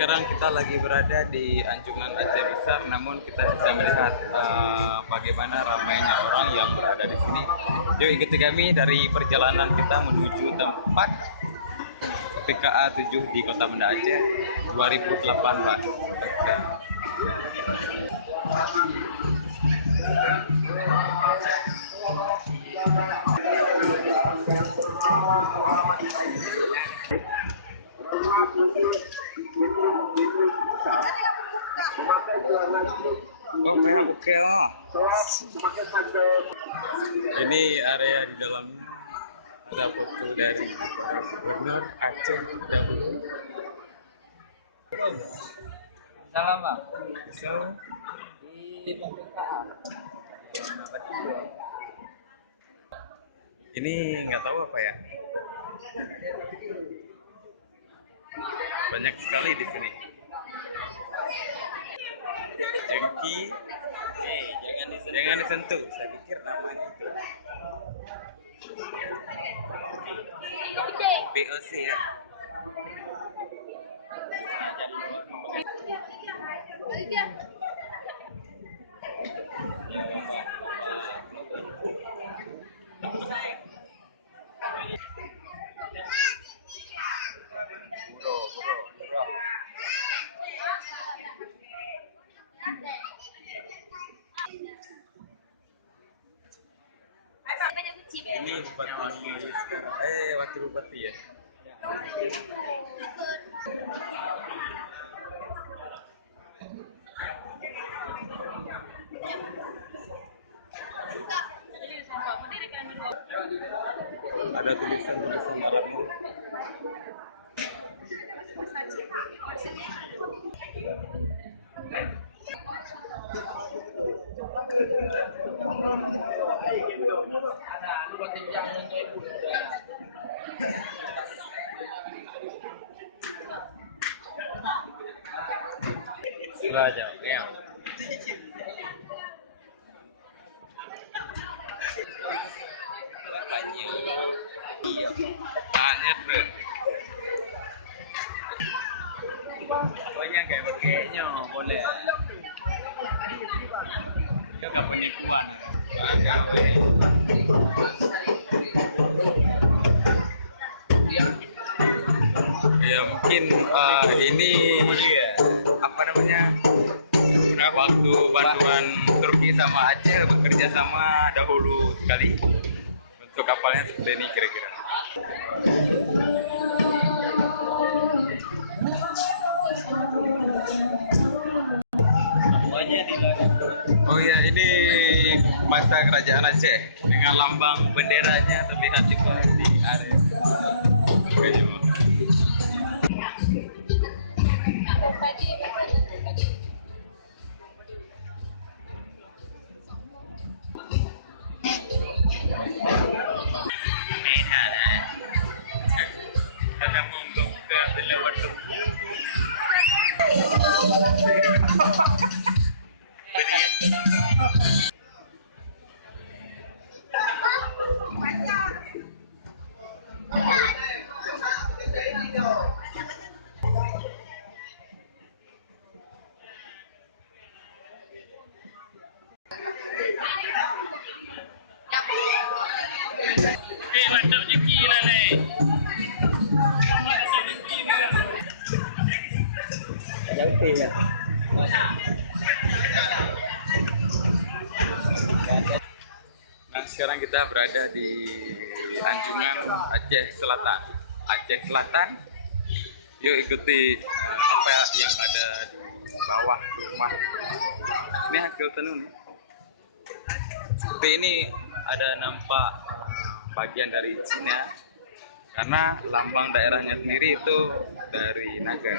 sekarang kita lagi berada di Anjungan Aceh Besar, namun kita bisa melihat bagaimana ramainya orang yang berada di sini. Yuk ikuti kami dari perjalanan kita menuju tempat PKA 7 di Kota Banda Aceh 2018. Oke. Oke lah. Ini area di dalamnya ada foto dari Gubernur Aceh dahulu. Salam bang. So, Di PKA. ini nggak tahu apa ya. Banyak sekali di sini. Jengki, jangan disentuh. Saya pikir namanya itu POC ya. Ini bupati sekarang. Wakil bupati ya. Ada tulisan-tulisan Arabnya. Raja, ya. Tanya bro. Pokoknya kayak begini boleh. Kita nggak punya kuat. Ya mungkin ini apa namanya, waktu bantuan Turki sama Aceh bekerja sama dahulu sekali untuk kapalnya seperti ini kira-kira. Oh ya, ini masa kerajaan Aceh dengan lambang benderanya terlihat juga di area. Mantap jeki lah nih. Jauh ya. Nah, sekarang kita berada di Anjungan Aceh Selatan. Aceh Selatan. Yuk ikuti apa yang ada di bawah rumah. Ini hasil tenun. Seperti ini ada nampak bagian dari Cina, karena lambang daerahnya sendiri itu dari naga.